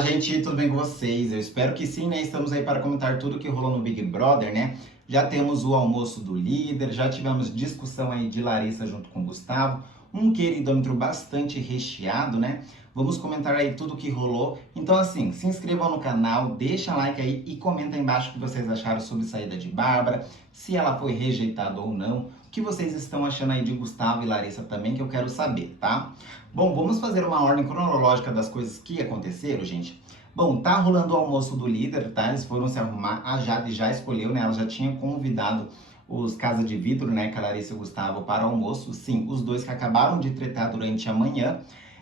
Fala, gente, tudo bem com vocês? Eu espero que sim, né? Estamos aí para comentar tudo que rolou no Big Brother, né? Já temos o almoço do líder, já tivemos discussão aí de Larissa junto com o Gustavo, um queridômetro bastante recheado, né? Vamos comentar aí tudo que rolou. Então, assim, se inscrevam no canal, deixa like aí e comenta aí embaixo o que vocês acharam sobre a saída de Bárbara, se ela foi rejeitada ou não, o que vocês estão achando aí de Gustavo e Larissa também, que eu quero saber, tá? Bom, vamos fazer uma ordem cronológica das coisas que aconteceram, gente. Bom, tá rolando o almoço do líder, tá? Eles foram se arrumar. A Jade já escolheu, né? Ela já tinha convidado os Casa de Vidro, né? Que a Larissa e o Gustavo para o almoço. Sim, os dois que acabaram de tretar durante a manhã.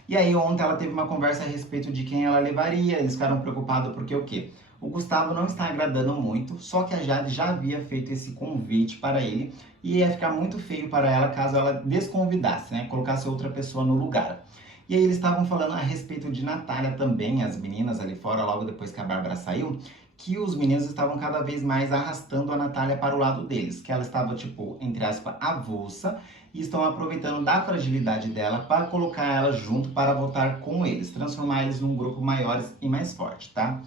E aí ontem ela teve uma conversa a respeito de quem ela levaria. Eles ficaram preocupados porque o quê? O Gustavo não está agradando muito, só que a Jade já havia feito esse convite para ele e ia ficar muito feio para ela caso ela desconvidasse, né? Colocasse outra pessoa no lugar. E aí eles estavam falando a respeito de Natália também, as meninas ali fora, logo depois que a Bárbara saiu, que os meninos estavam cada vez mais arrastando a Natália para o lado deles, que ela estava, tipo, entre aspas, avulsa, e estão aproveitando da fragilidade dela para colocar ela junto para votar com eles, transformar eles num grupo maiores e mais forte, tá?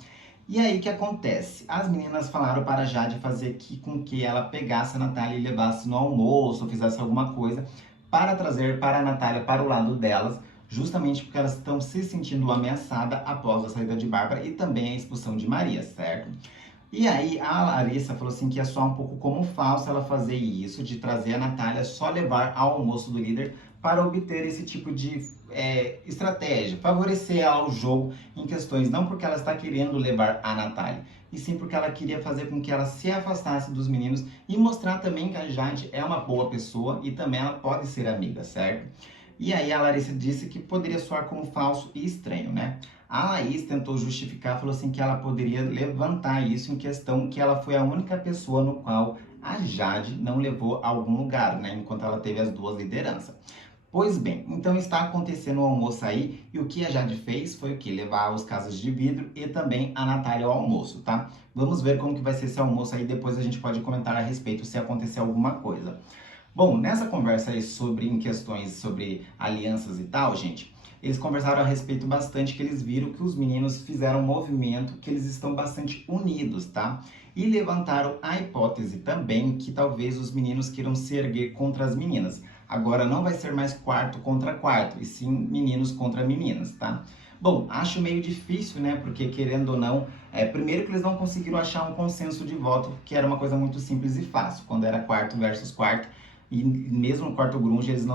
E aí o que acontece? As meninas falaram para a Jade fazer com que ela pegasse a Natália e levasse no almoço, ou fizesse alguma coisa, para trazer para a Natália para o lado delas, justamente porque elas estão se sentindo ameaçadas após a saída de Bárbara e também a expulsão de Maria, certo? E aí a Larissa falou assim que ia soar um pouco como falso ela fazer isso, de trazer a Natália só levar ao almoço do líder para obter esse tipo de estratégia, favorecer ela ao jogo em questões, não porque ela está querendo levar a Natália, e sim porque ela queria fazer com que ela se afastasse dos meninos e mostrar também que a Jade é uma boa pessoa e também ela pode ser amiga, certo? E aí a Larissa disse que poderia soar como falso e estranho, né? A Laís tentou justificar, falou assim que ela poderia levantar isso em questão que ela foi a única pessoa no qual a Jade não levou a algum lugar, né? Enquanto ela teve as duas lideranças. Pois bem, então está acontecendo o almoço aí e o que a Jade fez foi o que? Levar os casos de vidro e também a Natália ao almoço, tá? Vamos ver como que vai ser esse almoço aí, depois a gente pode comentar a respeito se acontecer alguma coisa. Bom, nessa conversa aí sobre em questões sobre alianças e tal, gente, eles conversaram a respeito bastante que eles viram que os meninos fizeram um movimento, que eles estão bastante unidos, tá? E levantaram a hipótese também que talvez os meninos queiram se erguer contra as meninas. Agora não vai ser mais quarto contra quarto, e sim meninos contra meninas, tá? Bom, acho meio difícil, né? Porque querendo ou não, primeiro que eles não conseguiram achar um consenso de voto, que era uma coisa muito simples e fácil, quando era quarto versus quarto, e mesmo no quarto grunge eles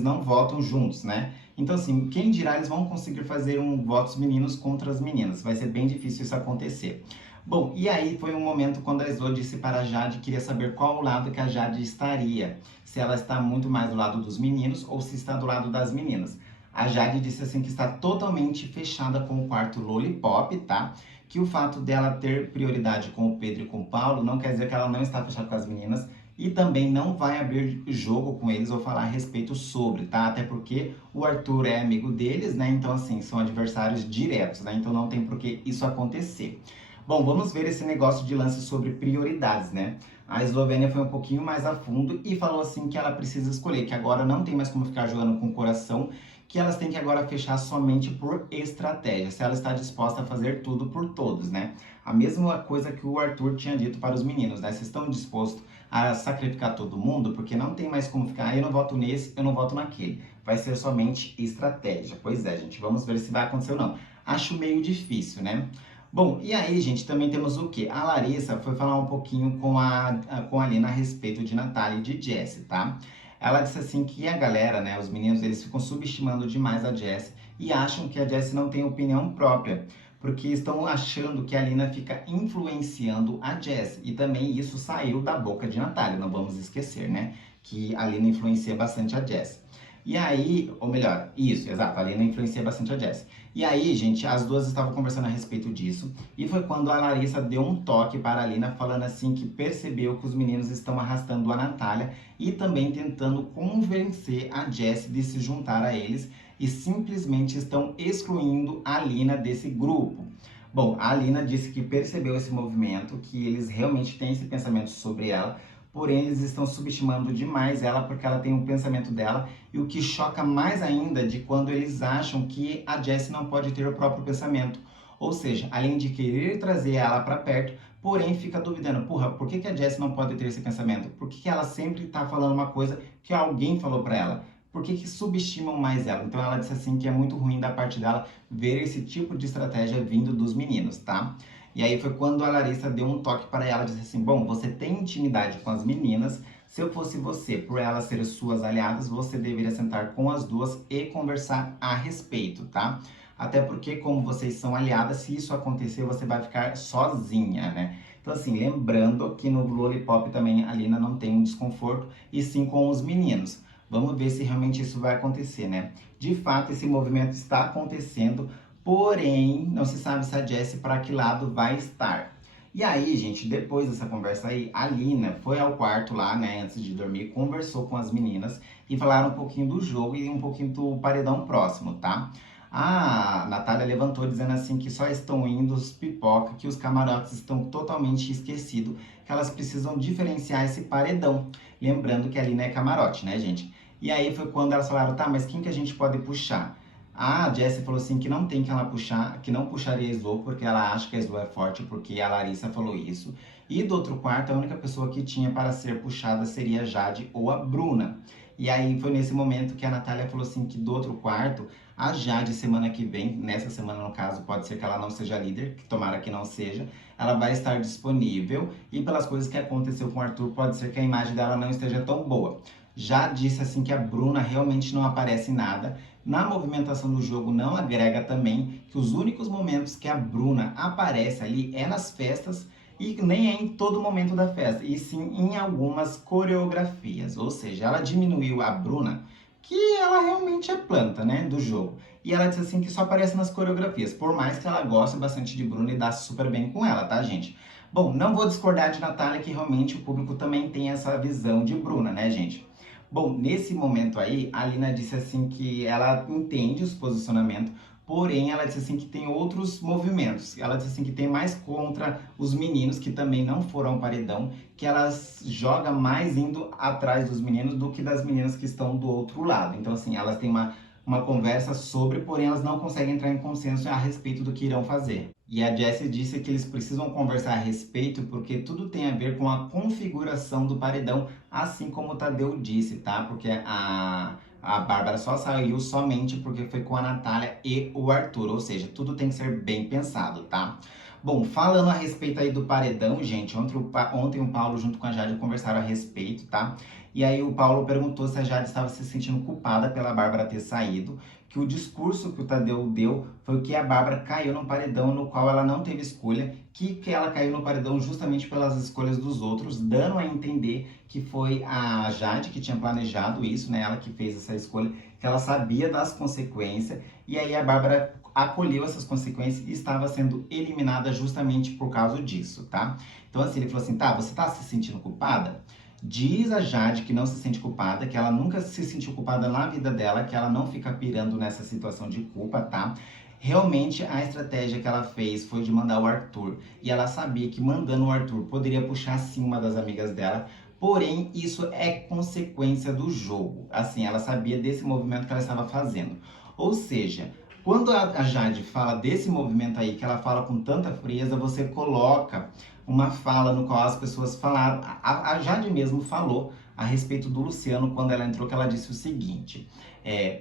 não votam juntos, né? Então assim, quem dirá eles vão conseguir fazer votos meninos contra as meninas, vai ser bem difícil isso acontecer. Bom, e aí foi um momento quando a Eslo disse para a Jade, queria saber qual lado que a Jade estaria, se ela está muito mais do lado dos meninos ou se está do lado das meninas. A Jade disse assim que está totalmente fechada com o quarto Lollipop, tá? Que o fato dela ter prioridade com o Pedro e com o Paulo não quer dizer que ela não está fechada com as meninas, e também não vai abrir jogo com eles ou falar a respeito sobre, tá? Até porque o Arthur é amigo deles, né? Então, assim, são adversários diretos, né? Então não tem por que isso acontecer. Bom, vamos ver esse negócio de lance sobre prioridades, né? A Eslovênia foi um pouquinho mais a fundo e falou assim que ela precisa escolher, que agora não tem mais como ficar jogando com o coração, que elas têm que agora fechar somente por estratégia, se ela está disposta a fazer tudo por todos, né? A mesma coisa que o Arthur tinha dito para os meninos, né? Vocês estão dispostos a sacrificar todo mundo, porque não tem mais como ficar, eu não voto nesse, eu não voto naquele. Vai ser somente estratégia. Pois é, gente, vamos ver se vai acontecer ou não. Acho meio difícil, né? Bom, e aí, gente, também temos o quê? A Larissa foi falar um pouquinho com a Lina a respeito de Natália e de Jessie, tá? Ela disse assim que a galera, né, os meninos, eles ficam subestimando demais a Jessie e acham que a Jessie não tem opinião própria, porque estão achando que a Lina fica influenciando a Jessie. E também isso saiu da boca de Natália, não vamos esquecer, né? Que a Lina influencia bastante a Jessie. E aí, ou melhor, isso, exato, a Lina influencia bastante a Jessie. E aí, gente, as duas estavam conversando a respeito disso, e foi quando a Larissa deu um toque para a Lina, falando assim que percebeu que os meninos estão arrastando a Natália e também tentando convencer a Jessie de se juntar a eles, e simplesmente estão excluindo a Lina desse grupo. Bom, a Lina disse que percebeu esse movimento, que eles realmente têm esse pensamento sobre ela, porém eles estão subestimando demais ela porque ela tem um pensamento dela, e o que choca mais ainda de quando eles acham que a Jessie não pode ter o próprio pensamento. Ou seja, além de querer trazer ela para perto, porém fica duvidando, porra, por que que a Jessie não pode ter esse pensamento? Por que que ela sempre tá falando uma coisa que alguém falou para ela? Por que que subestimam mais ela? Então ela disse assim que é muito ruim da parte dela ver esse tipo de estratégia vindo dos meninos, tá? E aí foi quando a Larissa deu um toque para ela, disse assim, bom, você tem intimidade com as meninas, se eu fosse você, por elas serem suas aliadas, você deveria sentar com as duas e conversar a respeito, tá? Até porque, como vocês são aliadas, se isso acontecer, você vai ficar sozinha, né? Então, assim, lembrando que no Lollipop também a Lina não tem um desconforto, e sim com os meninos. Vamos ver se realmente isso vai acontecer, né? De fato, esse movimento está acontecendo, porém, não se sabe se a Jessie para que lado vai estar. E aí, gente, depois dessa conversa aí, a Lina foi ao quarto lá, né, antes de dormir, conversou com as meninas e falaram um pouquinho do jogo e um pouquinho do paredão próximo, tá? A Natália levantou dizendo assim que só estão indo os pipoca, que os camarotes estão totalmente esquecidos, que elas precisam diferenciar esse paredão. Lembrando que a Lina é camarote, né, gente? E aí foi quando elas falaram, tá, mas quem que a gente pode puxar? A Jessie falou assim que não tem que ela puxar, que não puxaria a Slo, porque ela acha que a Slo é forte, porque a Larissa falou isso. E do outro quarto, a única pessoa que tinha para ser puxada seria a Jade ou a Bruna. E aí foi nesse momento que a Natália falou assim que do outro quarto, a Jade semana que vem, nessa semana no caso, pode ser que ela não seja líder, que tomara que não seja, ela vai estar disponível e pelas coisas que aconteceu com o Arthur, pode ser que a imagem dela não esteja tão boa. Já disse assim que a Bruna realmente não aparece em nada. Na movimentação do jogo não agrega também que os únicos momentos que a Bruna aparece ali é nas festas e nem é em todo momento da festa, e sim em algumas coreografias. Ou seja, ela diminuiu a Bruna, que ela realmente é planta, né, do jogo. E ela disse assim que só aparece nas coreografias, por mais que ela goste bastante de Bruna e dá super bem com ela, tá, gente? Bom, não vou discordar de Natália que realmente o público também tem essa visão de Bruna, né, gente? Bom, nesse momento aí, a Lina disse assim que ela entende os posicionamentos, porém ela disse assim que tem outros movimentos. Ela disse assim que tem mais contra os meninos que também não foram ao paredão, que ela joga mais indo atrás dos meninos do que das meninas que estão do outro lado. Então assim, elas têm uma conversa sobre, porém elas não conseguem entrar em consenso a respeito do que irão fazer. E a Jessie disse que eles precisam conversar a respeito porque tudo tem a ver com a configuração do paredão, assim como o Tadeu disse, tá? Porque a Bárbara só saiu somente porque foi com a Natália e o Arthur, ou seja, tudo tem que ser bem pensado, tá? Bom, falando a respeito aí do paredão, gente, ontem o Paulo junto com a Jade conversaram a respeito, tá? E aí o Paulo perguntou se a Jade estava se sentindo culpada pela Bárbara ter saído, que o discurso que o Tadeu deu foi que a Bárbara caiu num paredão no qual ela não teve escolha, que ela caiu no paredão justamente pelas escolhas dos outros, dando a entender que foi a Jade que tinha planejado isso, né? Ela que fez essa escolha, que ela sabia das consequências, e aí a Bárbara acolheu essas consequências e estava sendo eliminada justamente por causa disso, tá? Então assim, ele falou assim, tá, você tá se sentindo culpada? Diz a Jade que não se sente culpada, que ela nunca se sentiu culpada na vida dela, que ela não fica pirando nessa situação de culpa, tá? Realmente a estratégia que ela fez foi de mandar o Arthur. E ela sabia que mandando o Arthur poderia puxar sim uma das amigas dela. Porém, isso é consequência do jogo. Assim, ela sabia desse movimento que ela estava fazendo. Ou seja, quando a Jade fala desse movimento aí, que ela fala com tanta frieza, você coloca uma fala no qual as pessoas falaram. A Jade mesmo falou a respeito do Luciano quando ela entrou, que ela disse o seguinte: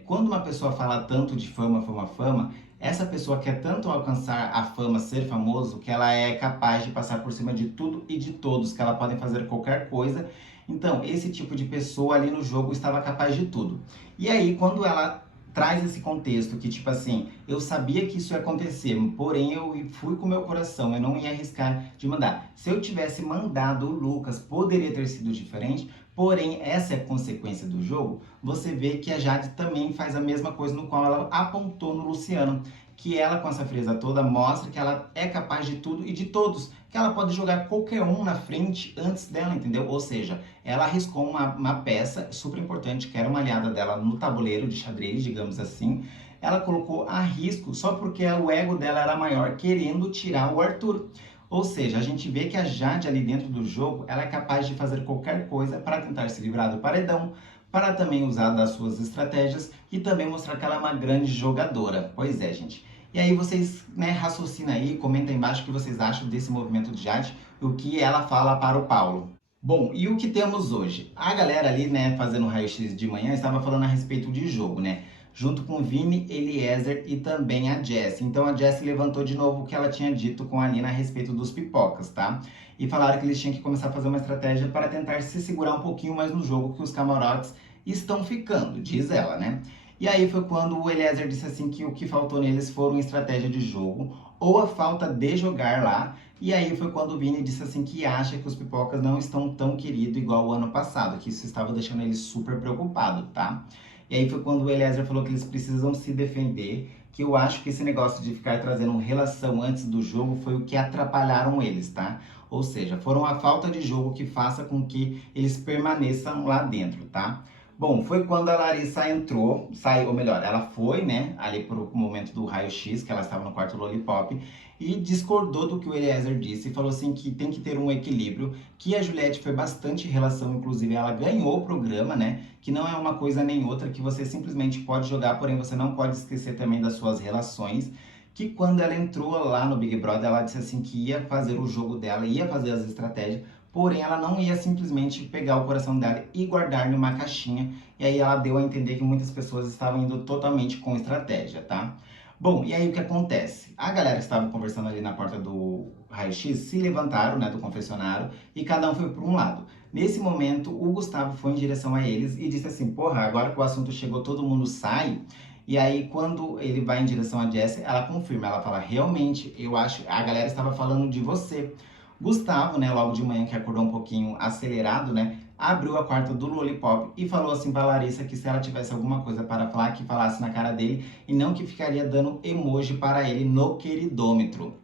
quando uma pessoa fala tanto de fama, fama, fama, essa pessoa quer tanto alcançar a fama, ser famoso, que ela é capaz de passar por cima de tudo e de todos, que ela pode fazer qualquer coisa. Então, esse tipo de pessoa ali no jogo estava capaz de tudo. E aí, quando ela traz esse contexto que, tipo assim, eu sabia que isso ia acontecer, porém eu fui com o meu coração, eu não ia arriscar de mandar. Se eu tivesse mandado o Lucas, poderia ter sido diferente, porém essa é a consequência do jogo. Você vê que a Jade também faz a mesma coisa no qual ela apontou no Luciano, que ela com essa frieza toda mostra que ela é capaz de tudo e de todos, que ela pode jogar qualquer um na frente antes dela, entendeu? Ou seja, ela arriscou uma peça super importante, que era uma aliada dela no tabuleiro de xadrez, digamos assim. Ela colocou a risco só porque o ego dela era maior, querendo tirar o Arthur. Ou seja, a gente vê que a Jade ali dentro do jogo, ela é capaz de fazer qualquer coisa para tentar se livrar do paredão, para também usar das suas estratégias e também mostrar que ela é uma grande jogadora. Pois é, gente. E aí vocês, né, raciocinem aí, comentem aí embaixo o que vocês acham desse movimento de Jade e o que ela fala para o Paulo. Bom, e o que temos hoje? A galera ali, né, fazendo o raio-x de manhã, estava falando a respeito de jogo, né? Junto com o Vini, Eliezer e também a Jessie. Então a Jessie levantou de novo o que ela tinha dito com a Lina a respeito dos pipocas, tá? E falaram que eles tinham que começar a fazer uma estratégia para tentar se segurar um pouquinho mais no jogo, que os camarotes estão ficando, diz ela, né? E aí foi quando o Eliezer disse assim que o que faltou neles foram estratégia de jogo ou a falta de jogar lá. E aí foi quando o Vini disse assim que acha que os pipocas não estão tão queridos igual o ano passado, que isso estava deixando ele super preocupado, tá? E aí foi quando o Eliezer falou que eles precisam se defender, que eu acho que esse negócio de ficar trazendo relação antes do jogo foi o que atrapalharam eles, tá? Ou seja, foram a falta de jogo que faça com que eles permaneçam lá dentro, tá? Bom, foi quando a Larissa entrou, saiu, ou melhor, ela foi, né, ali pro momento do raio-x, que ela estava no quarto Lollipop, e discordou do que o Eliezer disse, e falou assim que tem que ter um equilíbrio, que a Juliette foi bastante relação, inclusive ela ganhou o programa, né, que não é uma coisa nem outra, que você simplesmente pode jogar, porém você não pode esquecer também das suas relações, que quando ela entrou lá no Big Brother, ela disse assim que ia fazer o jogo dela, ia fazer as estratégias, porém ela não ia simplesmente pegar o coração dela e guardar numa caixinha, e aí ela deu a entender que muitas pessoas estavam indo totalmente com estratégia, tá? Bom, e aí o que acontece? A galera que estava conversando ali na porta do raio-x se levantaram, né, do confessionário, e cada um foi para um lado. Nesse momento, o Gustavo foi em direção a eles e disse assim, porra, agora que o assunto chegou, todo mundo sai. E aí, quando ele vai em direção a Jessie, ela confirma, ela fala, realmente, eu acho, a galera estava falando de você. Gustavo, né, logo de manhã, que acordou um pouquinho acelerado, né, abriu a quarta do Lollipop e falou assim pra Larissa que se ela tivesse alguma coisa para falar, que falasse na cara dele e não que ficaria dando emoji para ele no queridômetro.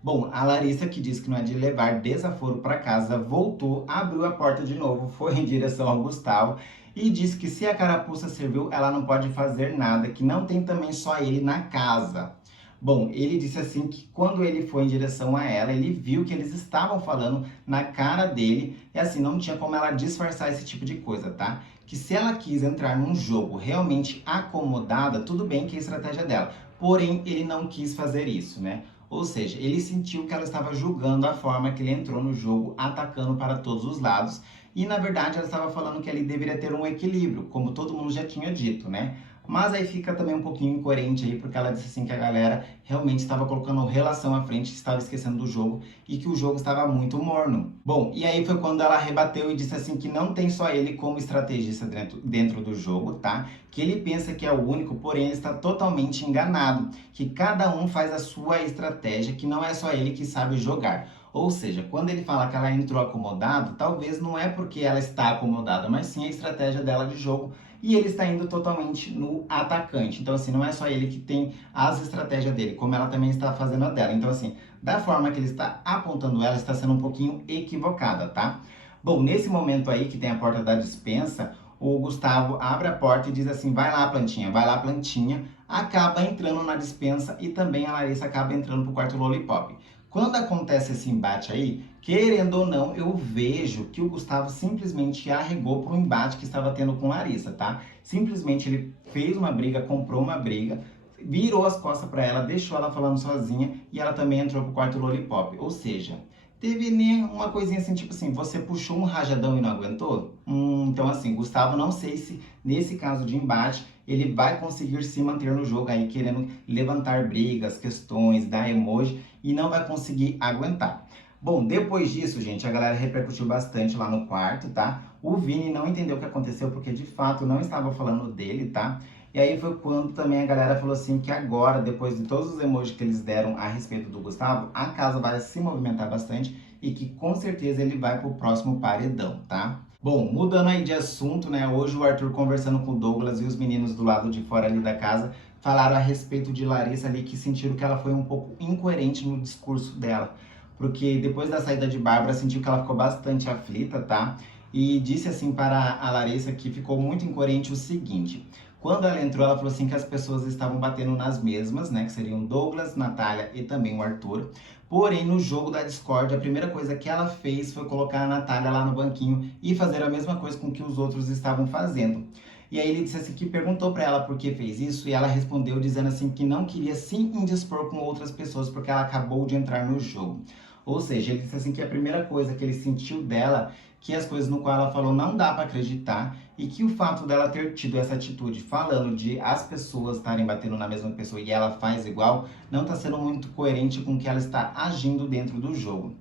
Bom, a Larissa, que disse que não é de levar desaforo para casa, voltou, abriu a porta de novo, foi em direção ao Gustavo e disse que se a carapuça serviu, ela não pode fazer nada, que não tem também só ele na casa. Bom, ele disse assim que quando ele foi em direção a ela, ele viu que eles estavam falando na cara dele e assim, não tinha como ela disfarçar esse tipo de coisa, tá? Que se ela quis entrar num jogo realmente acomodada, tudo bem que é a estratégia dela. Porém, ele não quis fazer isso, né? Ou seja, ele sentiu que ela estava julgando a forma que ele entrou no jogo, atacando para todos os lados. E na verdade ela estava falando que ele deveria ter um equilíbrio, como todo mundo já tinha dito, né? Mas aí fica também um pouquinho incoerente aí, porque ela disse assim que a galera realmente estava colocando relação à frente, estava esquecendo do jogo e que o jogo estava muito morno. Bom, e aí foi quando ela rebateu e disse assim que não tem só ele como estrategista dentro do jogo, tá? Que ele pensa que é o único, porém ele está totalmente enganado. Que cada um faz a sua estratégia, que não é só ele que sabe jogar. Ou seja, quando ele fala que ela entrou acomodada, talvez não é porque ela está acomodada, mas sim a estratégia dela de jogo e ele está indo totalmente no atacante. Então, assim, não é só ele que tem as estratégias dele, como ela também está fazendo a dela. Então, assim, da forma que ele está apontando ela, está sendo um pouquinho equivocada, tá? Bom, nesse momento aí que tem a porta da despensa, o Gustavo abre a porta e diz assim, vai lá, plantinha, vai lá, plantinha. Acaba entrando na despensa e também a Larissa acaba entrando pro quarto Lollipop. Quando acontece esse embate aí, querendo ou não, eu vejo que o Gustavo simplesmente arregou pro embate que estava tendo com Larissa, tá? Simplesmente ele fez uma briga, comprou uma briga, virou as costas para ela, deixou ela falando sozinha e ela também entrou pro quarto Lollipop. Ou seja, teve né, uma coisinha assim, tipo assim, você puxou um rajadão e não aguentou? Então assim, Gustavo, não sei se nesse caso de embate ele vai conseguir se manter no jogo aí, querendo levantar brigas, questões, dar emoji e não vai conseguir aguentar. Bom, depois disso, gente, a galera repercutiu bastante lá no quarto, tá? O Vini não entendeu o que aconteceu porque de fato não estava falando dele, tá? E aí foi quando também a galera falou assim que agora, depois de todos os emojis que eles deram a respeito do Gustavo, a casa vai se movimentar bastante e que com certeza ele vai pro próximo paredão, tá? Bom, mudando aí de assunto, né? Hoje o Arthur conversando com o Douglas e os meninos do lado de fora ali da casa falaram a respeito de Larissa ali, que sentiram que ela foi um pouco incoerente no discurso dela. Porque depois da saída de Bárbara, sentiu que ela ficou bastante aflita, tá? E disse assim para a Larissa que ficou muito incoerente o seguinte. Quando ela entrou, ela falou assim que as pessoas estavam batendo nas mesmas, né? Que seriam Douglas, Natália e também o Arthur. Porém, no jogo da Discord, a primeira coisa que ela fez foi colocar a Natália lá no banquinho e fazer a mesma coisa com que os outros estavam fazendo. E aí ele disse assim que perguntou para ela por que fez isso e ela respondeu dizendo assim que não queria se indispor com outras pessoas porque ela acabou de entrar no jogo. Ou seja, ele disse assim que a primeira coisa que ele sentiu dela, que as coisas no qual ela falou não dá para acreditar e que o fato dela ter tido essa atitude falando de as pessoas estarem batendo na mesma pessoa e ela faz igual, não está sendo muito coerente com o que ela está agindo dentro do jogo.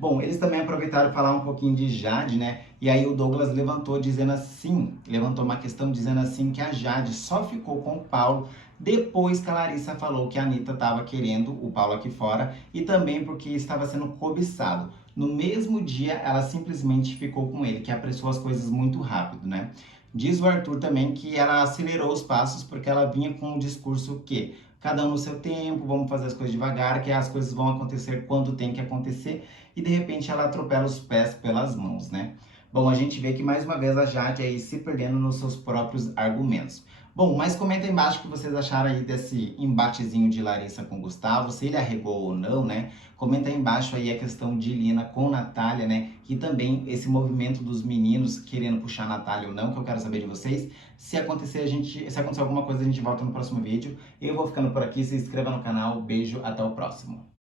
Bom, eles também aproveitaram para falar um pouquinho de Jade, né? E aí o Douglas levantou dizendo assim, levantou uma questão dizendo assim que a Jade só ficou com o Paulo depois que a Larissa falou que a Anitta estava querendo o Paulo aqui fora e também porque estava sendo cobiçado. No mesmo dia, ela simplesmente ficou com ele, que apressou as coisas muito rápido, né? Diz o Arthur também que ela acelerou os passos porque ela vinha com um discurso que cada um no seu tempo, vamos fazer as coisas devagar, que as coisas vão acontecer quando tem que acontecer e de repente ela atropela os pés pelas mãos, né? Bom, a gente vê que mais uma vez a Jade aí se perdendo nos seus próprios argumentos. Bom, mas comenta aí embaixo o que vocês acharam aí desse embatezinho de Larissa com Gustavo, se ele arregou ou não, né? Comenta aí embaixo aí a questão de Lina com Natália, né? E também esse movimento dos meninos querendo puxar a Natália ou não, que eu quero saber de vocês. Se acontecer, se acontecer alguma coisa, a gente volta no próximo vídeo. Eu vou ficando por aqui, se inscreva no canal, beijo, até o próximo.